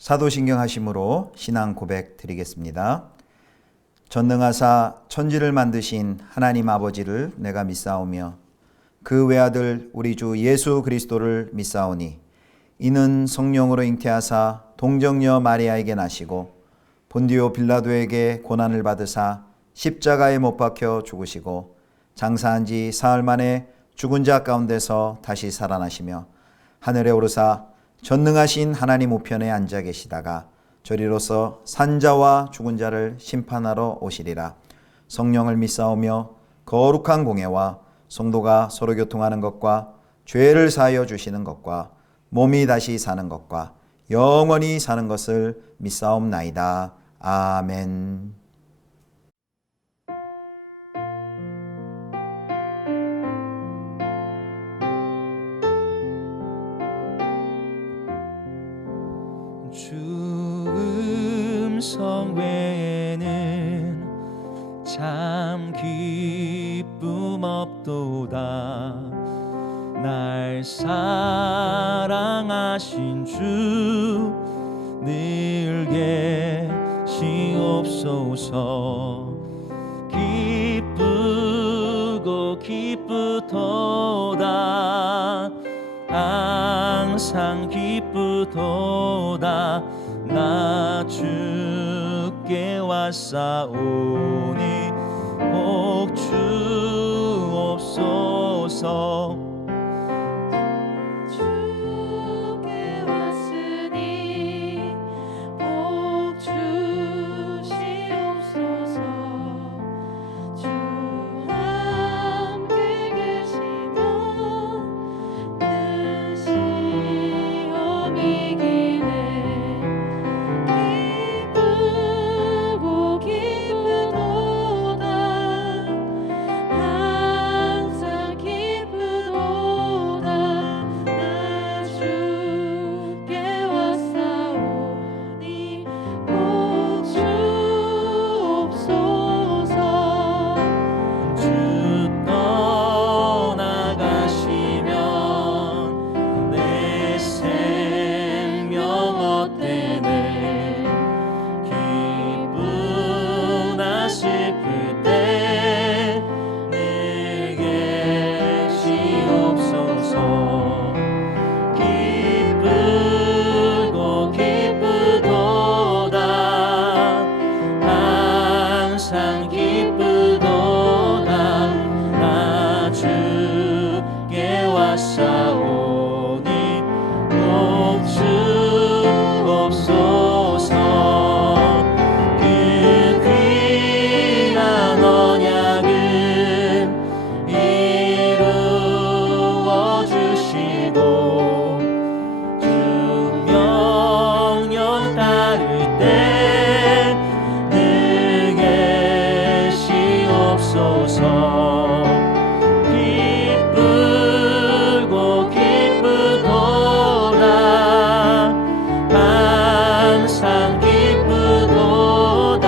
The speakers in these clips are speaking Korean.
사도신경 하심으로 신앙 고백 드리겠습니다. 전능하사 천지를 만드신 하나님 아버지를 내가 믿사오며 그 외아들 우리 주 예수 그리스도를 믿사오니 이는 성령으로 잉태하사 동정녀 마리아에게 나시고 본디오 빌라도에게 고난을 받으사 십자가에 못 박혀 죽으시고 장사한 지 사흘 만에 죽은 자 가운데서 다시 살아나시며 하늘에 오르사 전능하신 하나님 우편에 앉아 계시다가 저리로서 산자와 죽은 자를 심판하러 오시리라. 성령을 믿사오며 거룩한 공예와 성도가 서로 교통하는 것과 죄를 사하여 주시는 것과 몸이 다시 사는 것과 영원히 사는 것을 믿사옵나이다. 아멘. 주 음성 외에는 참 기쁨 없도다. 날 사랑하신 주 늘 계시옵소서. 기쁘고 기쁘도다. 항상 기쁘도다. 나 주께 왔사오니 복 주옵소서. 주께 왔으니 복 주시옵소서. 주 함께 계시던 그 시험이 기네. 기쁘고 기쁘도다. 항상 기쁘도다. 나 주께 왔사오니 복 주옵소서. 주 떠나가시면 내 생명 헛되네. 기쁘나 슬플 때 늘 계시옵소서. 기쁘고 기쁘도다. 항상 기쁘도다. 나 주께 왔사오니 복 주옵소서. 그 귀한 언약을 이루어 주시고 주 명령 따를 때 늘 계시옵소서. 기쁘고 기쁘도다. 항상 기쁘도다.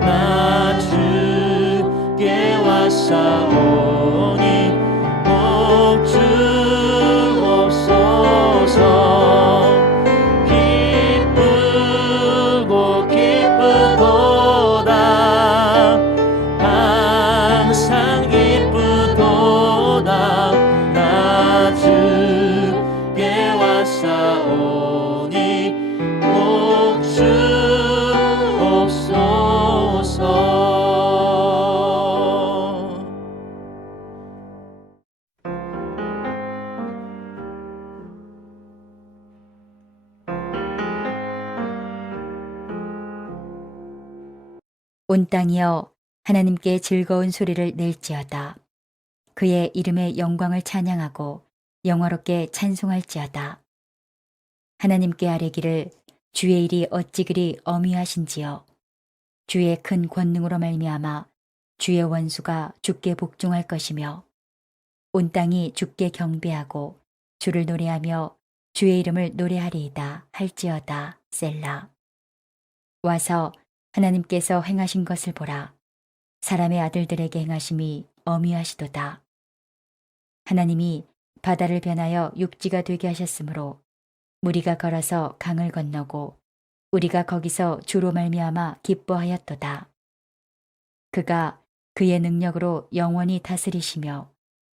나 주께 왔사오니 복 주옵소서. 기쁘고 기쁘도다. 항상 기쁘도다. 나 주께 왔사오니 복 주옵소서. 온 땅이여 하나님께 즐거운 소리를 낼지어다. 그의 이름의 영광을 찬양하고 영화롭게 찬송할지어다. 하나님께 아뢰기를 주의 일이 어찌 그리 어미하신지요. 주의 큰 권능으로 말미암아 주의 원수가 주께 복종할 것이며 온 땅이 주께 경배하고 주를 노래하며 주의 이름을 노래하리이다 할지어다. 셀라. 와서 하나님께서 행하신 것을 보라. 사람의 아들들에게 행하심이 어미하시도다. 하나님이 바다를 변하여 육지가 되게 하셨으므로 무리가 걸어서 강을 건너고 우리가 거기서 주로 말미암아 기뻐하였도다. 그가 그의 능력으로 영원히 다스리시며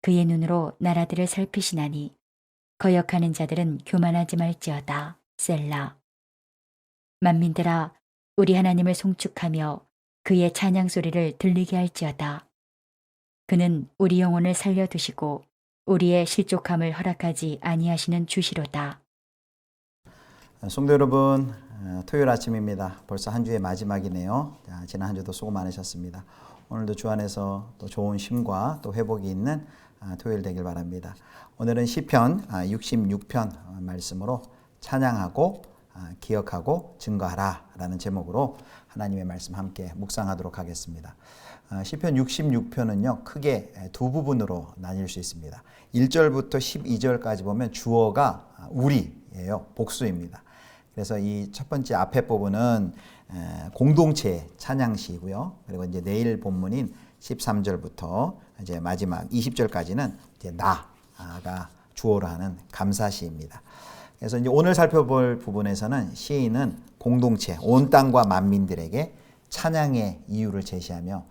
그의 눈으로 나라들을 살피시나니 거역하는 자들은 교만하지 말지어다. 셀라. 만민들아, 우리 하나님을 송축하며 그의 찬양 소리를 들리게 할지어다. 그는 우리 영혼을 살려두시고 우리의 실족함을 허락하지 아니하시는 주시로다. 성도 여러분, 토요일 아침입니다. 벌써 한 주의 마지막이네요. 지난 한 주도 수고 많으셨습니다. 오늘도 주 안에서 또 좋은 쉼과 또 회복이 있는 토요일 되길 바랍니다. 오늘은 시편 66편 말씀으로 찬양하고 기억하고 증거하라 라는 제목으로 하나님의 말씀 함께 묵상하도록 하겠습니다. 시편 66편은요 크게 두 부분으로 나뉠 수 있습니다. 1절부터 12절까지 보면 주어가 우리예요. 복수입니다. 그래서 이 첫 번째 앞에 부분은 공동체 찬양시이고요. 그리고 이제 내일 본문인 13절부터 이제 마지막 20절까지는 이제 나가 주어로 하는 감사시입니다. 그래서 이제 오늘 살펴볼 부분에서는 시인은 공동체, 온 땅과 만민들에게 찬양의 이유를 제시하며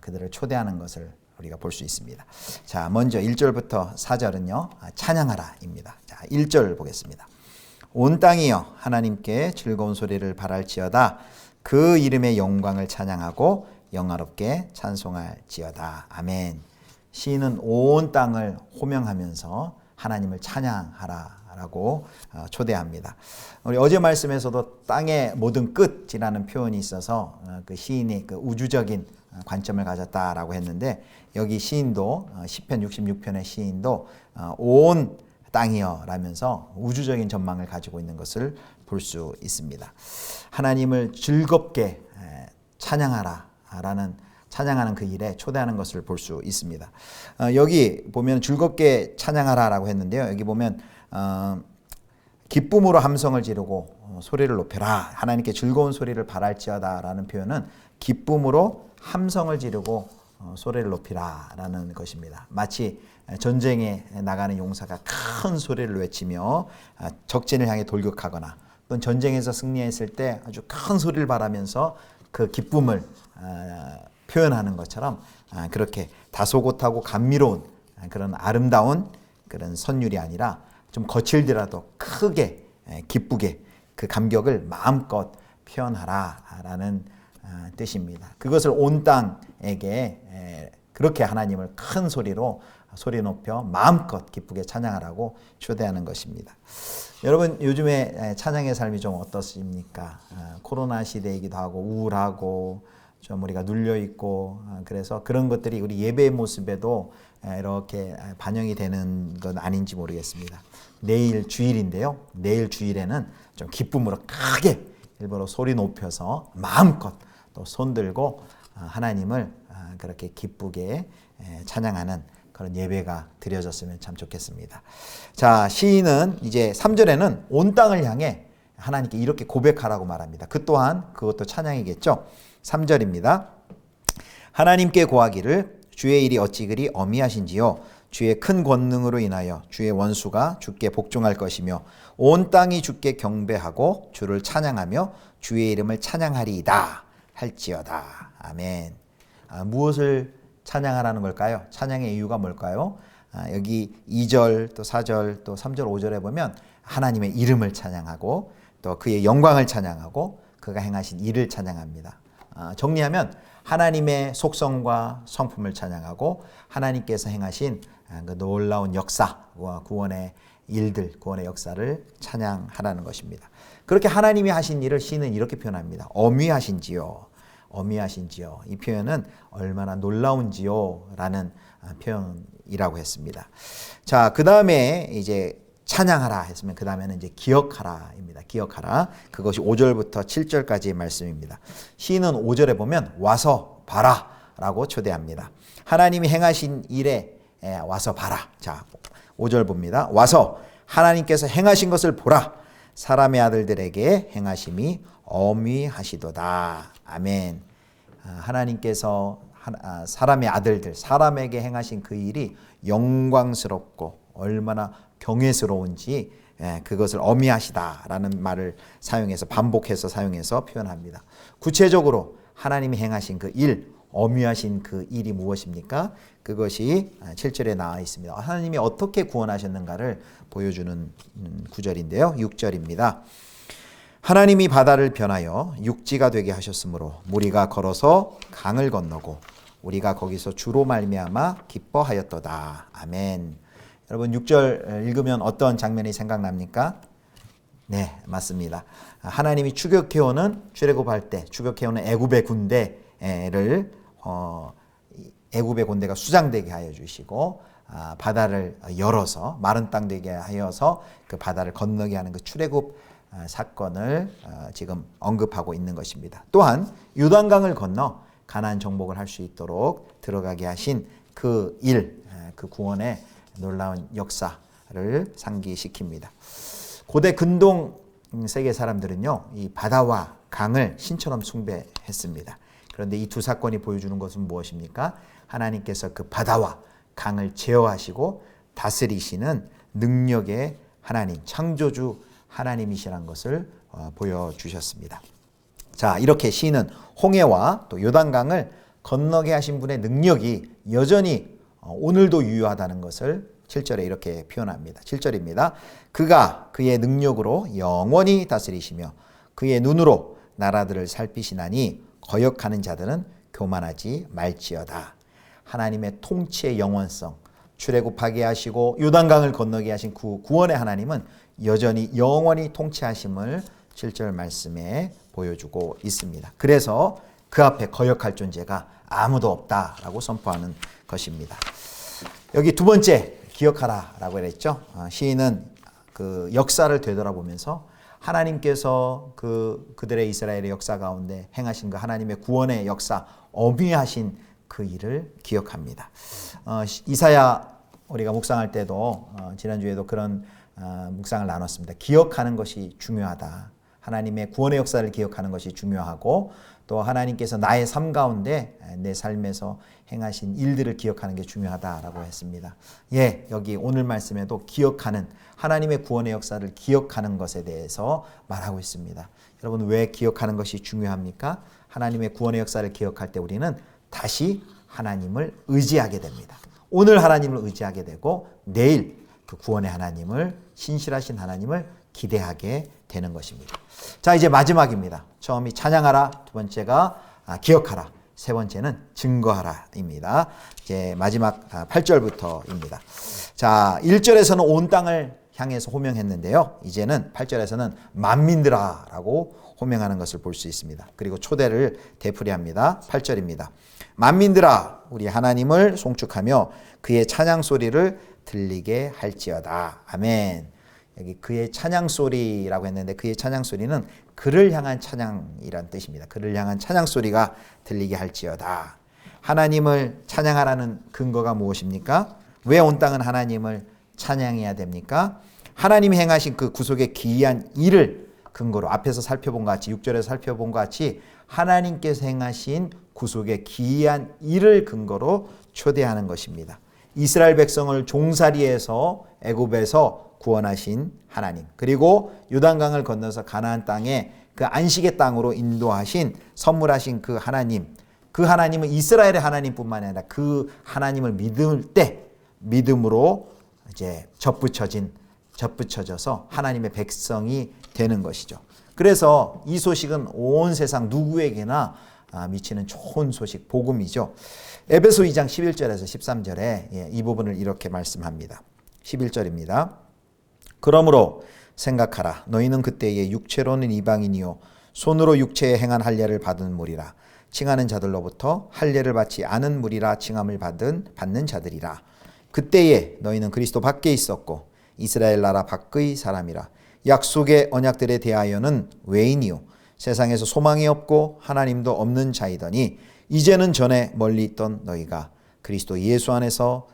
그들을 초대하는 것을 우리가 볼 수 있습니다. 자, 먼저 1절부터 4절은요, 찬양하라입니다. 자, 1절 보겠습니다. 온 땅이여 하나님께 즐거운 소리를 발할지어다. 그 이름의 영광을 찬양하고 영화롭게 찬송할지어다. 아멘. 시인은 온 땅을 호명하면서 하나님을 찬양하라라고 초대합니다. 우리 어제 말씀에서도 땅의 모든 끝이라는 표현이 있어서 그 시인이 그 우주적인 관점을 가졌다라고 했는데 여기 시인도 시편 66편의 시인도 온 땅이여 라면서 우주적인 전망을 가지고 있는 것을 볼 수 있습니다. 하나님을 즐겁게 찬양하라 라는 찬양하는 그 일에 초대하는 것을 볼 수 있습니다. 여기 보면 즐겁게 찬양하라 라고 했는데요. 여기 보면 기쁨으로 함성을 지르고 소리를 높여라. 하나님께 즐거운 소리를 발할지어다 라는 표현은 기쁨으로 함성을 지르고 소리를 높이라 라는 것입니다. 마치 전쟁에 나가는 용사가 큰 소리를 외치며 적진을 향해 돌격하거나 또는 전쟁에서 승리했을 때 아주 큰 소리를 발하면서 그 기쁨을 표현하는 것처럼 그렇게 다소곳하고 감미로운 그런 아름다운 그런 선율이 아니라 좀 거칠더라도 크게 기쁘게 그 감격을 마음껏 표현하라라는 뜻입니다. 그것을 온 땅에게 그렇게 하나님을 큰 소리로 소리 높여 마음껏 기쁘게 찬양하라고 초대하는 것입니다. 여러분 요즘에 찬양의 삶이 좀 어떻습니까? 코로나 시대이기도 하고 우울하고 좀 우리가 눌려있고 그래서 그런 것들이 우리 예배의 모습에도 이렇게 반영이 되는 건 아닌지 모르겠습니다. 내일 주일인데요. 내일 주일에는 좀 기쁨으로 크게 일부러 소리 높여서 마음껏 또 손들고 하나님을 그렇게 기쁘게 찬양하는 그런 예배가 드려졌으면 참 좋겠습니다. 자, 시인은 이제 3절에는 온 땅을 향해 하나님께 이렇게 고백하라고 말합니다. 그 또한 그것도 찬양이겠죠. 3절입니다. 하나님께 고하기를 주의 일이 어찌 그리 어미하신지요. 주의 큰 권능으로 인하여 주의 원수가 주께 복종할 것이며 온 땅이 주께 경배하고 주를 찬양하며 주의 이름을 찬양하리이다 할지어다. 아멘. 무엇을 찬양하라는 걸까요? 찬양의 이유가 뭘까요? 여기 2절 또 4절 또 3절 5절에 보면 하나님의 이름을 찬양하고 또 그의 영광을 찬양하고 그가 행하신 일을 찬양합니다. 정리하면 하나님의 속성과 성품을 찬양하고 하나님께서 행하신 그 놀라운 역사와 구원의 일들, 구원의 역사를 찬양하라는 것입니다. 그렇게 하나님이 하신 일을 시인은 이렇게 표현합니다. 어미하신지요. 어미하신지요. 이 표현은 얼마나 놀라운지요 라는 표현이라고 했습니다. 자, 그 다음에 이제 찬양하라 했으면 그 다음에는 이제 기억하라입니다. 기억하라. 그것이 5절부터 7절까지의 말씀입니다. 시인은 5절에 보면 와서 봐라 라고 초대합니다. 하나님이 행하신 일에 와서 봐라. 자, 5절 봅니다. 와서 하나님께서 행하신 것을 보라. 사람의 아들들에게 행하심이 어미하시도다. 아멘. 하나님께서 사람의 아들들, 사람에게 행하신 그 일이 영광스럽고 얼마나 경외스러운지 그것을 어미하시다라는 말을 사용해서 반복해서 사용해서 표현합니다. 구체적으로 하나님이 행하신 그 일, 어미하신 그 일이 무엇입니까? 그것이 7절에 나와 있습니다. 하나님이 어떻게 구원하셨는가를 보여주는 구절인데요. 6절입니다. 하나님이 바다를 변하여 육지가 되게 하셨으므로 무리가 걸어서 강을 건너고 우리가 거기서 주로 말미암아 기뻐하였도다. 아멘. 여러분 6절 읽으면 어떤 장면이 생각납니까? 네, 맞습니다. 하나님이 추격해오는 출애굽할 때 추격해오는 애굽의 군대를 애굽의 군대가 수장되게 하여 주시고 바다를 열어서 마른 땅 되게 하여서 그 바다를 건너게 하는 그 출애굽 사건을 지금 언급하고 있는 것입니다. 또한 요단강을 건너 가나안 정복을 할 수 있도록 들어가게 하신 그 일, 그 구원의 놀라운 역사를 상기시킵니다. 고대 근동 세계 사람들은요, 이 바다와 강을 신처럼 숭배했습니다. 그런데 이 두 사건이 보여주는 것은 무엇입니까? 하나님께서 그 바다와 강을 제어하시고 다스리시는 능력의 하나님, 창조주 하나님이시라는 것을 보여주셨습니다. 자, 이렇게 시인은 홍해와 또 요단강을 건너게 하신 분의 능력이 여전히 오늘도 유효하다는 것을 7절에 이렇게 표현합니다. 7절입니다. 그가 그의 능력으로 영원히 다스리시며 그의 눈으로 나라들을 살피시나니 거역하는 자들은 교만하지 말지어다. 하나님의 통치의 영원성, 출애굽하게 하시고 요단강을 건너게 하신 구원의 하나님은 여전히 영원히 통치하심을 7절 말씀에 보여주고 있습니다. 그래서 그 앞에 거역할 존재가 아무도 없다라고 선포하는 것입니다. 여기 두 번째 기억하라라고 했죠. 시인은 그 역사를 되돌아보면서 하나님께서 그들의 이스라엘의 역사 가운데 행하신 그 하나님의 구원의 역사, 어미하신 그 일을 기억합니다. 이사야 우리가 묵상할 때도 지난주에도 그런 묵상을 나눴습니다. 기억하는 것이 중요하다. 하나님의 구원의 역사를 기억하는 것이 중요하고 또 하나님께서 나의 삶 가운데 내 삶에서 행하신 일들을 기억하는 게 중요하다라고 했습니다. 예, 여기 오늘 말씀에도 기억하는 하나님의 구원의 역사를 기억하는 것에 대해서 말하고 있습니다. 여러분 왜 기억하는 것이 중요합니까? 하나님의 구원의 역사를 기억할 때 우리는 다시 하나님을 의지하게 됩니다. 오늘 하나님을 의지하게 되고 내일 그 구원의 하나님을 신실하신 하나님을 기대하게 되는 것입니다. 자, 이제 마지막입니다. 처음이 찬양하라, 두 번째가 기억하라, 세 번째는 증거하라입니다. 이제 마지막 8절부터입니다. 자, 1절에서는 온 땅을 향해서 호명했는데요. 이제는 8절에서는 만민들아라고 호명하는 것을 볼 수 있습니다. 그리고 초대를 되풀이합니다. 8절입니다. 만민들아, 우리 하나님을 송축하며 그의 찬양 소리를 들리게 할지어다. 아멘. 여기 그의 찬양 소리라고 했는데 그의 찬양 소리는 그를 향한 찬양이란 뜻입니다. 그를 향한 찬양 소리가 들리게 할지어다. 하나님을 찬양하라는 근거가 무엇입니까? 왜 온 땅은 하나님을 찬양해야 됩니까? 하나님이 행하신 그 구속의 기이한 일을 근거로 앞에서 살펴본 것 같이 6절에서 살펴본 것 같이 하나님께서 행하신 구속의 기이한 일을 근거로 초대하는 것입니다. 이스라엘 백성을 종살이에서 애굽에서 구원하신 하나님, 그리고 요단강을 건너서 가나안 땅에 그 안식의 땅으로 인도하신 선물하신 그 하나님, 그 하나님은 이스라엘의 하나님뿐만 아니라 그 하나님을 믿을 때 믿음으로 이제 접붙여져서 하나님의 백성이 되는 것이죠. 그래서 이 소식은 온 세상 누구에게나 미치는 좋은 소식, 복음이죠. 에베소 2장 11절에서 13절에 이 부분을 이렇게 말씀합니다. 11절입니다. 그러므로 생각하라. 너희는 그때에 육체로는 이방인이요 손으로 육체에 행한 할례를 받은 무리라. 칭하는 자들로부터 할례를 받지 않은 무리라 칭함을 받는 자들이라. 그때에 너희는 그리스도 밖에 있었고 이스라엘 나라 밖의 사람이라. 약속의 언약들에 대하여는 외인이요 세상에서 소망이 없고 하나님도 없는 자이더니 이제는 전에 멀리 있던 너희가 그리스도 예수 안에서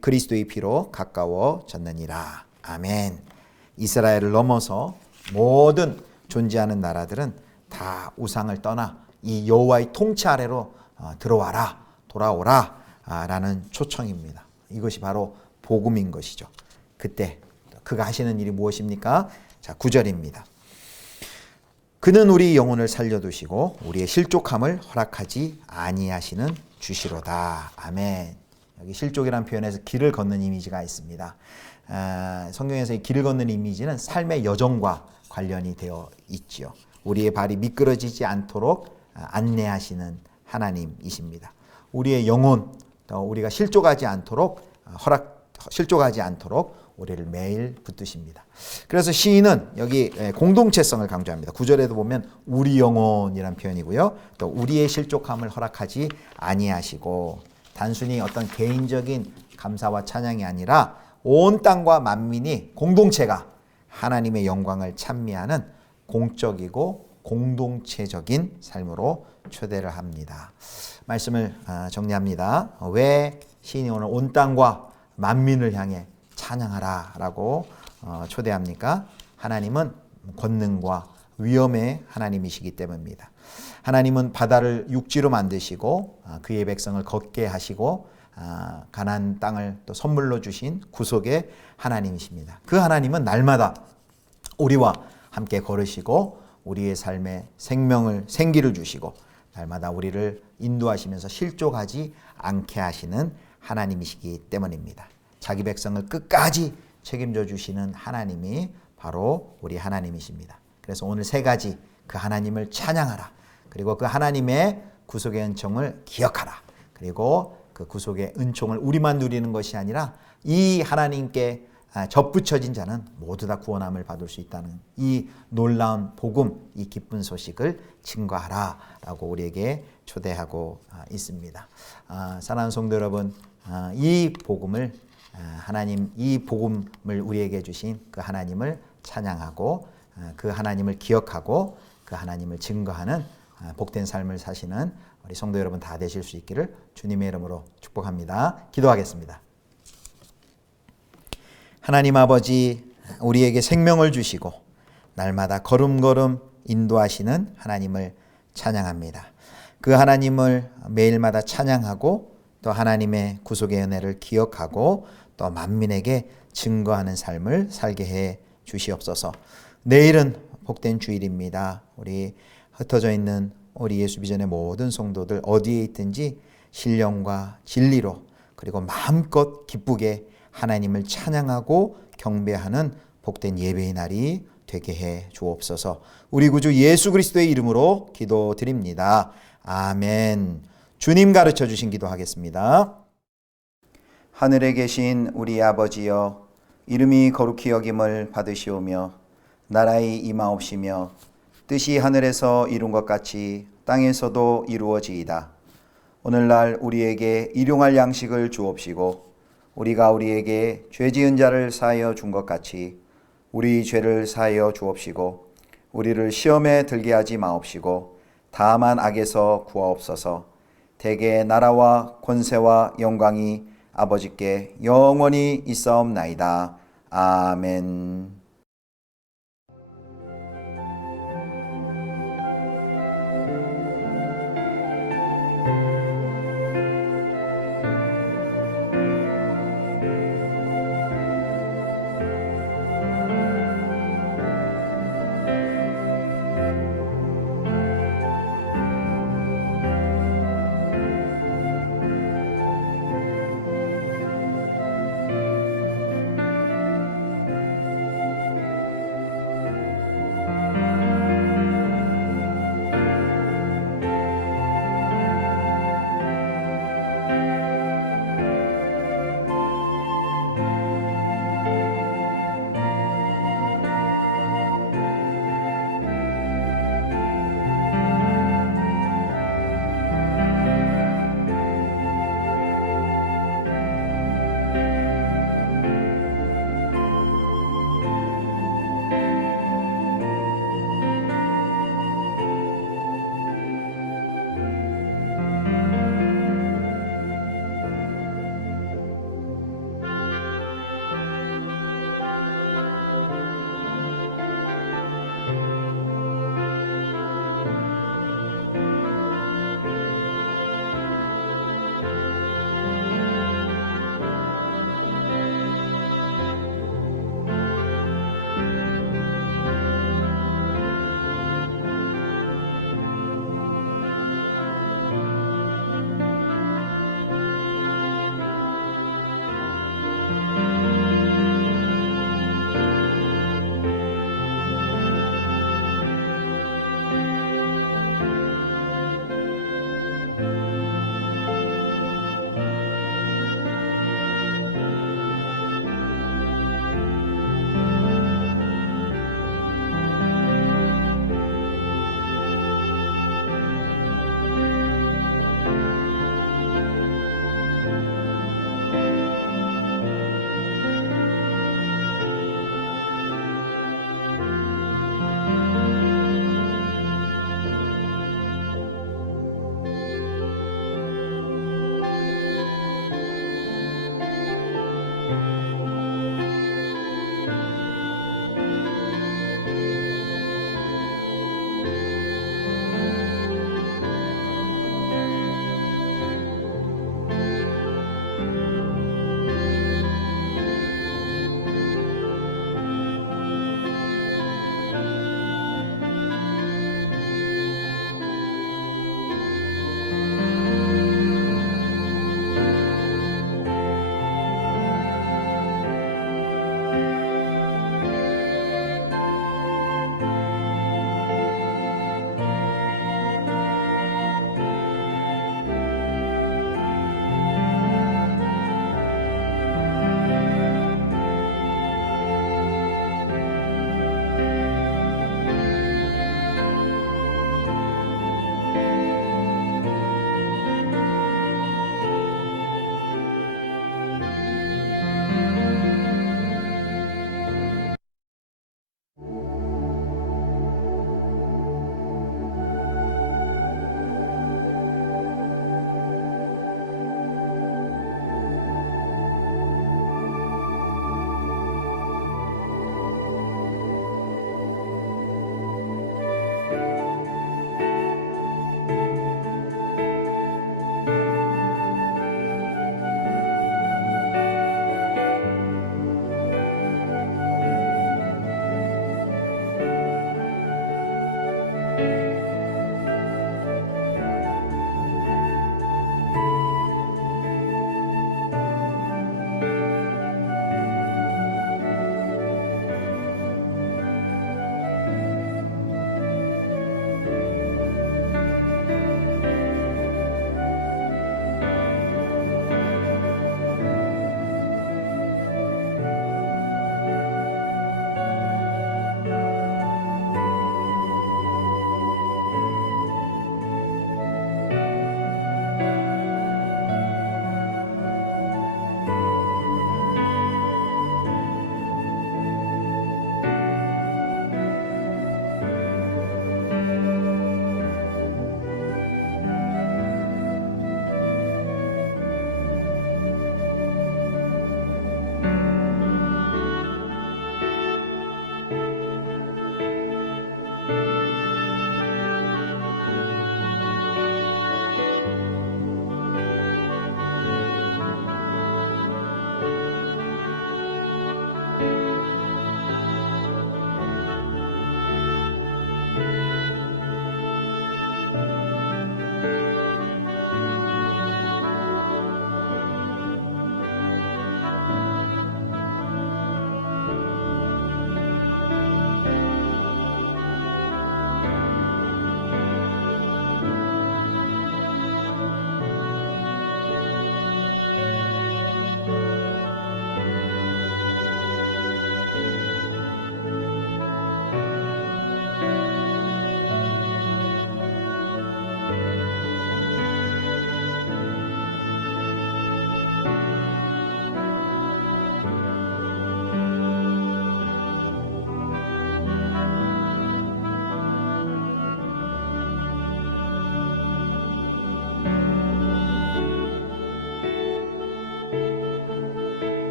그리스도의 피로 가까워졌느니라. 아멘. 이스라엘을 넘어서 모든 존재하는 나라들은 다 우상을 떠나 이 여호와의 통치 아래로 들어와라, 돌아오라 라는 초청입니다. 이것이 바로 복음인 것이죠. 그때 그가 하시는 일이 무엇입니까? 자, 9절입니다. 그는 우리 영혼을 살려두시고 우리의 실족함을 허락하지 아니하시는 주시로다. 아멘. 여기 실족이라는 표현에서 길을 걷는 이미지가 있습니다. 성경에서 이 길을 걷는 이미지는 삶의 여정과 관련이 되어 있지요. 우리의 발이 미끄러지지 않도록 안내하시는 하나님이십니다. 우리의 영혼, 우리가 실족하지 않도록 실족하지 않도록 우리를 매일 붙드십니다. 그래서 시인은 여기 공동체성을 강조합니다. 9절에도 보면 우리 영혼이라는 표현이고요. 또 우리의 실족함을 허락하지 아니하시고, 단순히 어떤 개인적인 감사와 찬양이 아니라 온 땅과 만민이 공동체가 하나님의 영광을 찬미하는 공적이고 공동체적인 삶으로 초대를 합니다. 말씀을 정리합니다. 왜 시인이 오늘 온 땅과 만민을 향해 찬양하라 라고 초대합니까? 하나님은 권능과 위엄의 하나님이시기 때문입니다. 하나님은 바다를 육지로 만드시고 그의 백성을 걷게 하시고 가나안 땅을 또 선물로 주신 구속의 하나님이십니다. 그 하나님은 날마다 우리와 함께 걸으시고 우리의 삶에 생기를 주시고 날마다 우리를 인도하시면서 실족하지 않게 하시는 하나님이시기 때문입니다. 자기 백성을 끝까지 책임져 주시는 하나님이 바로 우리 하나님이십니다. 그래서 오늘 세 가지, 그 하나님을 찬양하라, 그리고 그 하나님의 구속의 은총을 기억하라, 그리고 그 구속의 은총을 우리만 누리는 것이 아니라 이 하나님께 접붙여진 자는 모두 다 구원함을 받을 수 있다는 이 놀라운 복음, 이 기쁜 소식을 증거하라 라고 우리에게 초대하고 있습니다. 사랑하는 성도 여러분, 이 복음을 이 복음을 우리에게 주신 그 하나님을 찬양하고 그 하나님을 기억하고 그 하나님을 증거하는 복된 삶을 사시는 우리 성도 여러분 다 되실 수 있기를 주님의 이름으로 축복합니다. 기도하겠습니다. 하나님 아버지, 우리에게 생명을 주시고 날마다 걸음걸음 인도하시는 하나님을 찬양합니다. 그 하나님을 매일마다 찬양하고 또 하나님의 구속의 은혜를 기억하고 또 만민에게 증거하는 삶을 살게 해 주시옵소서. 내일은 복된 주일입니다. 우리 흩어져 있는 우리 예수비전의 모든 성도들 어디에 있든지 신령과 진리로 그리고 마음껏 기쁘게 하나님을 찬양하고 경배하는 복된 예배의 날이 되게 해 주옵소서. 우리 구주 예수 그리스도의 이름으로 기도드립니다. 아멘. 주님 가르쳐 주신 기도하겠습니다. 하늘에 계신 우리 아버지여, 이름이 거룩히 여김을 받으시오며 나라의 임하옵시며 뜻이 하늘에서 이룬 것 같이 땅에서도 이루어지이다. 오늘날 우리에게 일용할 양식을 주옵시고 우리가 우리에게 죄 지은 자를 사하여 준 것 같이 우리 죄를 사하여 주옵시고 우리를 시험에 들게 하지 마옵시고 다만 악에서 구하옵소서. 대개 나라와 권세와 영광이 아버지께 영원히 있사옵나이다. 아멘.